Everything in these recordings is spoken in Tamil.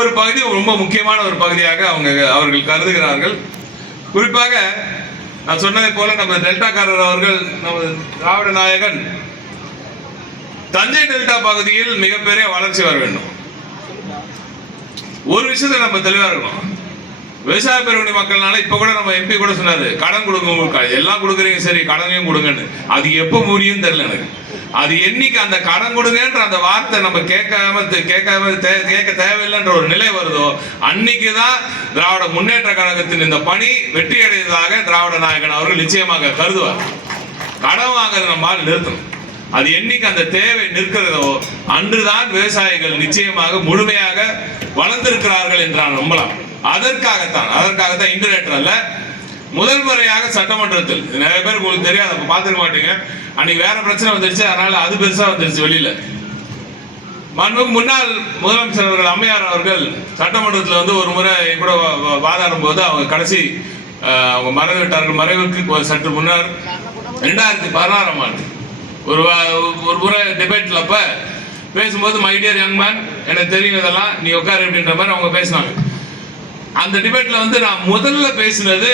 ஒவ்வொரு பகுதியும் ரொம்ப முக்கியமான ஒரு பகுதியாக அவர்கள் கருதுகிறார்கள். குறிப்பாக நான் சொன்னதை போல நம்ம டெல்டாக்காரர் அவர்கள், நமது திராவிட நாயகன் தஞ்சை டெல்டா பகுதியில் மிகப்பெரிய வளர்ச்சி வர வேண்டும். ஒரு விஷயத்துல நம்ம தெளிவா இருக்கணும். விவசாய பெருங்குடி மக்கள்னால இப்ப கூட நம்ம எம்பி கூட சொன்னாரு, கடன் கொடுக்க எல்லாம் கொடுக்குறீங்க, சரி கடனையும் கொடுங்கன்னு. அது எப்ப முடியும் தெரியல எனக்கு. அது என்னைக்கு அந்த கடன் கொடுங்கன்ற அந்த வார்த்தை நம்ம கேட்க தேவையில்லைன்ற ஒரு நிலை வருதோ அன்னைக்குதான் திராவிட முன்னேற்ற கழகத்தின் இந்த பணி வெற்றி அடைந்ததாக திராவிட நாயகன் அவர்கள் நிச்சயமாக கருதுவார். கடன் வாங்குறது நம்மால் நிறுத்தணும். அது என்னைக்கு அந்த தேவை நிற்கிறதோ அன்றுதான் விவசாயிகள் நிச்சயமாக முழுமையாக வளர்ந்திருக்கிறார்கள் என்றால் நம்பலாம். அதற்காகத்தான் இன்டர்நெட் அல்ல, முதல் முறையாக சட்டமன்றத்தில் நிறைய பேர் உங்களுக்கு தெரியாது, அப்ப பார்த்துக்க மாட்டீங்க. அன்னைக்கு வேற பிரச்சனை வந்துருச்சு, அதனால அது பெருசா வந்துருச்சு வெளியில. முன்னாள் முதலமைச்சர் அவர்கள் அம்மையார் அவர்கள் சட்டமன்றத்தில் வந்து ஒரு முறை கூட வாதாடும் போது அவங்க கடைசி அவங்க மறைவிட்டார்கள். மறைவுக்கு சற்று முன்னர் 2016ஆம் ஆண்டு ஒரு முறை டிபேட்ல அப்ப பேசும்போது, மை டியர் யங் மேன், எனக்கு தெரியும் இதெல்லாம், நீ உட்காரு அப்படின்ற மாதிரி அவங்க பேசினாங்க. அந்த டிபேட்ல வந்து நான் முதல்ல பேசினது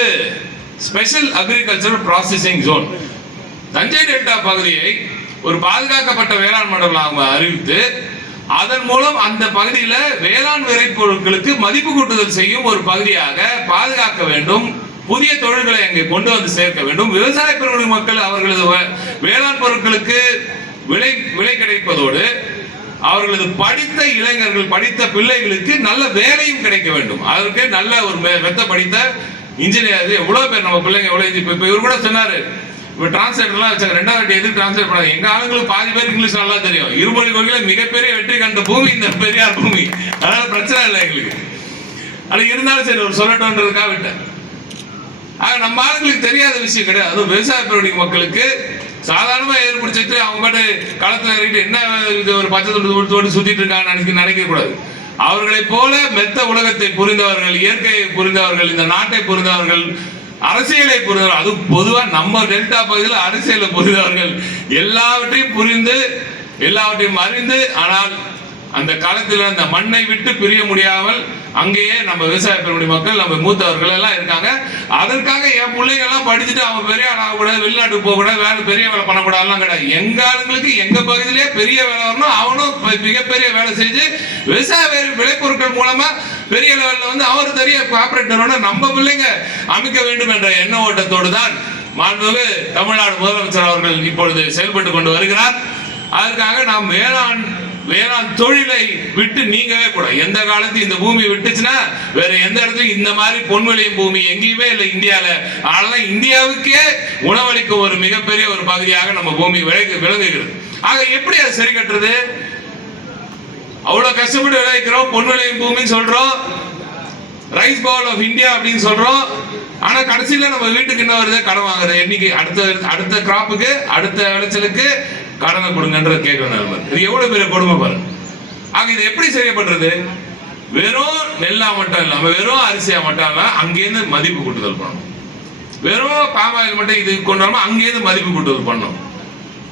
special agriculture processing zone. Thanjai delta பகுதியை ஒரு பாதுகாக்கப்பட்ட வேளாண் மண்டலம் அறிவித்து அதன் மூலம் அந்த பகுதியில் வேளாண் விளைபொருட்களுக்கு மதிப்பு கூட்டுதல் செய்யும் ஒரு பகுதியாக பாதுகாக்க வேண்டும். புதிய தொழில்களை அங்கே கொண்டு வந்து சேர்க்க வேண்டும். விவசாய பெருங்குடி மக்கள் அவர்களது வேளாண் பொருட்களுக்கு விலை கிடைப்பதோடு அவர்களது படித்த இளைஞர்கள், படித்த பிள்ளைகளுக்கு நல்ல வேலையும் கிடைக்க வேண்டும். அதற்கு நல்ல ஒரு மெத்த படித்த இன்ஜினியர் எவ்வளவு பேர் நம்ம பிள்ளைங்க எவ்வளவு. இப்ப இவர் கூட சொன்னாரு, இப்ப டிரான்ஸ்லேட்டர்லாம் வச்சாங்க, 2வது எதுக்கு டிரான்ஸ்லேட் பண்ணாங்க. எங்க ஆளுங்களுக்கு பாதி பேருக்கு இங்கிலீஷ் நல்லா தெரியும். இருமொழி கொள்கையில மிகப்பெரிய வெற்றி கண்ட பூமி இந்த பெரியார் பூமி, அதனால பிரச்சனை இல்லை எங்களுக்கு. ஆனா இருந்தாலும் சரி ஒரு சொல்லட்டோன்றதுக்காக விட்டேன். ஆக நம்ம ஆளுங்களுக்கு தெரியாத விஷயம் கிடையாது. அதுவும் விவசாய பெருங்குடி மக்களுக்கு சாதாரணமா ஏற்படுத்திட்டு அவங்க பாட்டு களத்துல இறங்கிட்டு என்ன ஒரு பச்சை துண்டு சுத்திட்டு இருக்கான்னு நினைக்க கூடாது. அவர்களை போல மெத்த உலகத்தை புரிந்தவர்கள், இயற்கையை புரிந்தவர்கள், இந்த நாட்டை புரிந்தவர்கள், அரசியலை புரிந்தவர்கள், அது பொதுவா நம்ம டெல்டா பகுதியில் அரசியலை புரிந்தவர்கள், எல்லாவற்றையும் புரிந்து எல்லாவற்றையும் அறிந்து, ஆனால் அந்த காலத்தில் அந்த மண்ணை விட்டு பிரிய முடியாமல் அங்கேயே நம்ம விவசாய பெருங்குடி மக்கள், நம்ம மூத்தவர்கள் எல்லாம் இருக்காங்க. அதற்காக என் பிள்ளைங்க எல்லாம் படிச்சுட்டு அவன் பெரிய ஆள் ஆகக்கூடாது, வெளிநாட்டுக்கு போகக்கூடாது, வேலை பெரிய வேலை பண்ணக்கூடாதுலாம் கிடையாது. எங்க ஆளுங்களுக்கு எங்க பகுதியிலே பெரிய வேலை வரணும், அவனும் மிகப்பெரிய வேலை செஞ்சு விவசாய விளைபொருட்கள் மூலமா பெரிய லெவலில் வந்து அவர் பெரிய கார்பரேட் நம்ம பிள்ளைங்க அமைக்க வேண்டும் என்ற எண்ண ஓட்டத்தோடு தான் மாண்புமிகு தமிழ்நாடு முதலமைச்சர் அவர்கள் இப்பொழுது செயல்பட்டு கொண்டு வருகிறார். அதற்காக நாம் வேளாண் தொழிலை விட்டு நீங்கவே கூட. எந்த காலத்து இந்த பூமி விட்டுச்சுன்னா வேற எந்த இடத்துலயும் இந்த மாதிரி பொன் விளையும் பூமி எங்கேயுமே இல்லை இந்தியால. அதனால இந்தியாவுக்கே உணவளிக்கும் ஒரு மிகப்பெரிய ஒரு பகுதியாக நம்ம பூமி விளங்குகிறது. ஆக எப்படி அதை சரி கட்டுறது? அவ்வளவு கஷ்டப்பட்டு விளைவிக்கிறோம், பொன் விளையும் பூமின்னு சொல்றோம், ரைஸ் பவுல் ஆஃப் இந்தியா அப்படின்னு சொல்றோம். ஆனா கடைசியில நம்ம வீட்டுக்கு என்ன வருது? கடன் வாங்குறது. என்னைக்கு அடுத்த கிராப்புக்கு, அடுத்த விளைச்சலுக்கு கடனை கொடுங்கன்ற கேட்கிற நிலைமை. இது எவ்வளவு பெரிய கொடுமை பாருங்க. ஆக இது எப்படி செய்யப்படுறது? வெறும் நெல்லா மட்டும் இல்லாம, வெறும் அரிசியா மட்டும் இல்லாம அங்கேருந்து மதிப்பு கூட்டுதல் பண்ணணும். வெறும் பாமாயில் மட்டும் இது கொண்டாம அங்கேருந்து மதிப்பு கூட்டுதல் பண்ணணும்.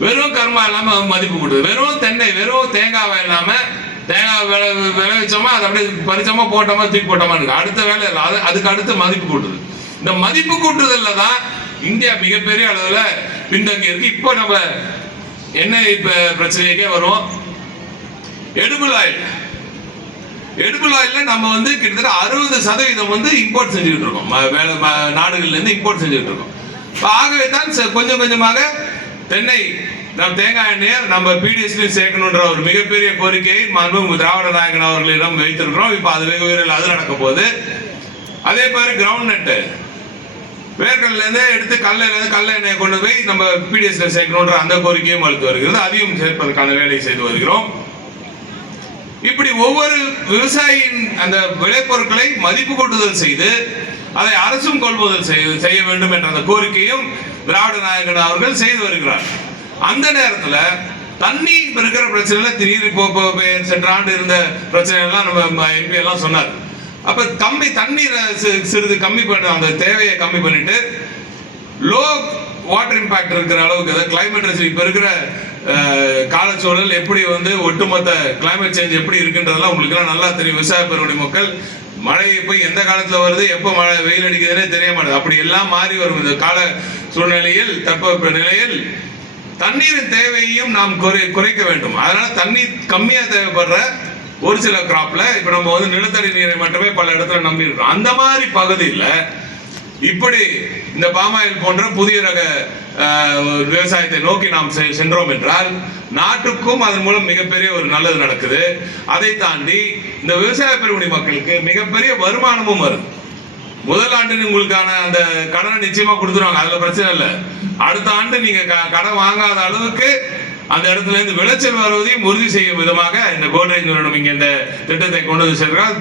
வெறும் கருமா இல்லாம மதிப்பு கூட்டுதல். வெறும் தென்னை, வெறும் தேங்காவை இல்லாம, தேங்காய் விளைவிச்சோமா அதை அப்படியே பறிச்சோமா போட்டோமா தூக்கி போட்டோமா இருக்கு. அடுத்த வேலை இல்லை, அதுக்கு அடுத்து மதிப்பு கூட்டுதல். இந்த மதிப்பு கூட்டுதல்ல தான் இந்தியா மிகப்பெரிய அளவுல பின்தங்கி இருக்கு. இப்போ நம்ம என்ன இப்ப பிரச்சனைக்கே வரும். எடிபிள் ஆயில்ல நம்ம வந்து கிட்டத்தட்ட 60% வந்து இம்போர்ட் செஞ்சுட்டு இருக்கோம். நாடுகள்ல இருந்து இம்போர்ட் செஞ்சுட்டு இருக்கோம். ஆகவே தான் கொஞ்சம் கொஞ்சமாக தென்னை, நம்ம தேங்காய் எண்ணெயை நம்ம பிடிஎஸ்லையும் சேர்க்கணுன்ற ஒரு மிகப்பெரிய கோரிக்கையை மாண்புமிகு திராவிட நாயகன் அவர்களிடம் வைத்திருக்கிறோம். இப்ப அது வெகு விரைவில் அது நடக்க போகுது. அதே மாதிரி கிரவுண்ட் நட்டு, வேர்க்கடல இருந்து எடுத்து கடல எண்ணெயை கொண்டு போய் நம்ம பிடிஎஸ்ல சேர்க்கணுன்ற அந்த கோரிக்கையும் வலுத்து வருகிறது. அதையும் சேர்ப்பதற்கான வேலையை செய்து வருகிறோம். இப்படி ஒவ்வொரு விவசாயியின் அந்த விளைபொருட்களை மதிப்பு கூட்டுதல் செய்து அதை அரசும் கொள்முதல் செய்ய வேண்டும் என்ற அந்த கோரிக்கையும் திராவிட நாயகன் அவர்கள் செய்து வருகிறார். அந்த நேரத்தில் தண்ணி இருக்கிற பிரச்சனை, நீர் சென்ற ஆண்டு இருந்த பிரச்சனை எல்லாம் நம்ம எம்பி எல்லாம் சொன்னார். அப்ப தண்ணீரை சிறிது கம்மி பண்ண, அந்த தேவையை கம்மி பண்ணிட்டு லோ வாட்டர் இம்பாக்ட் இருக்கிற அளவுக்கு, கிளைமேட் இப்ப இருக்கிற காலச்சூழல் எப்படி வந்து ஒட்டுமொத்த கிளைமேட் சேஞ்ச் எப்படி இருக்குன்றதெல்லாம் உங்களுக்கு எல்லாம் நல்லா தெரியும். விவசாய பெருங்குடி மக்கள் மழை எப்போ எந்த காலத்துல வருது, எப்போ மழை வெயில் அடிக்குதுன்னே தெரிய மாட்டேது. அப்படி எல்லாம் மாறி வரும் இந்த கால சூழ்நிலையில், தட்பவெப்ப நிலையில் தண்ணீரின் தேவையையும் நாம் குறைக்க வேண்டும். அதனால தண்ணீர் கம்மியா தேவைப்படுற ஒரு சில கிராப்ல இப்ப நம்ம வந்து நிலத்தடி நீரை மட்டுமே பல இடத்துல நம்பி இருக்கோம். அந்த மாதிரி பகுதியில் இப்படி இந்த பாமாயில் போன்ற புதிய ரக விவசாயத்தை நோக்கி நாம் சென்றோம் என்றால் நாட்டுக்கும் அதன் மூலம் மிகப்பெரிய ஒரு நல்லது நடக்குது. அதை தாண்டி இந்த விவசாய பெருங்குடி மக்களுக்கு மிகப்பெரிய வருமானமும் வருது. முதல் ஆண்டு உங்களுக்கான அந்த கடனை நிச்சயமா கொடுத்துருவாங்க, அதுல பிரச்சனை இல்லை. அடுத்த ஆண்டு நீங்க கடன் வாங்காத அளவுக்கு அந்த இடத்துல இருந்து விளைச்சல் வருவதையும் உறுதி செய்யும் விதமாக இந்த கோத்ரேஜ் நிறுவனம் இங்க இந்த திட்டத்தை கொண்டு வந்து சென்றால்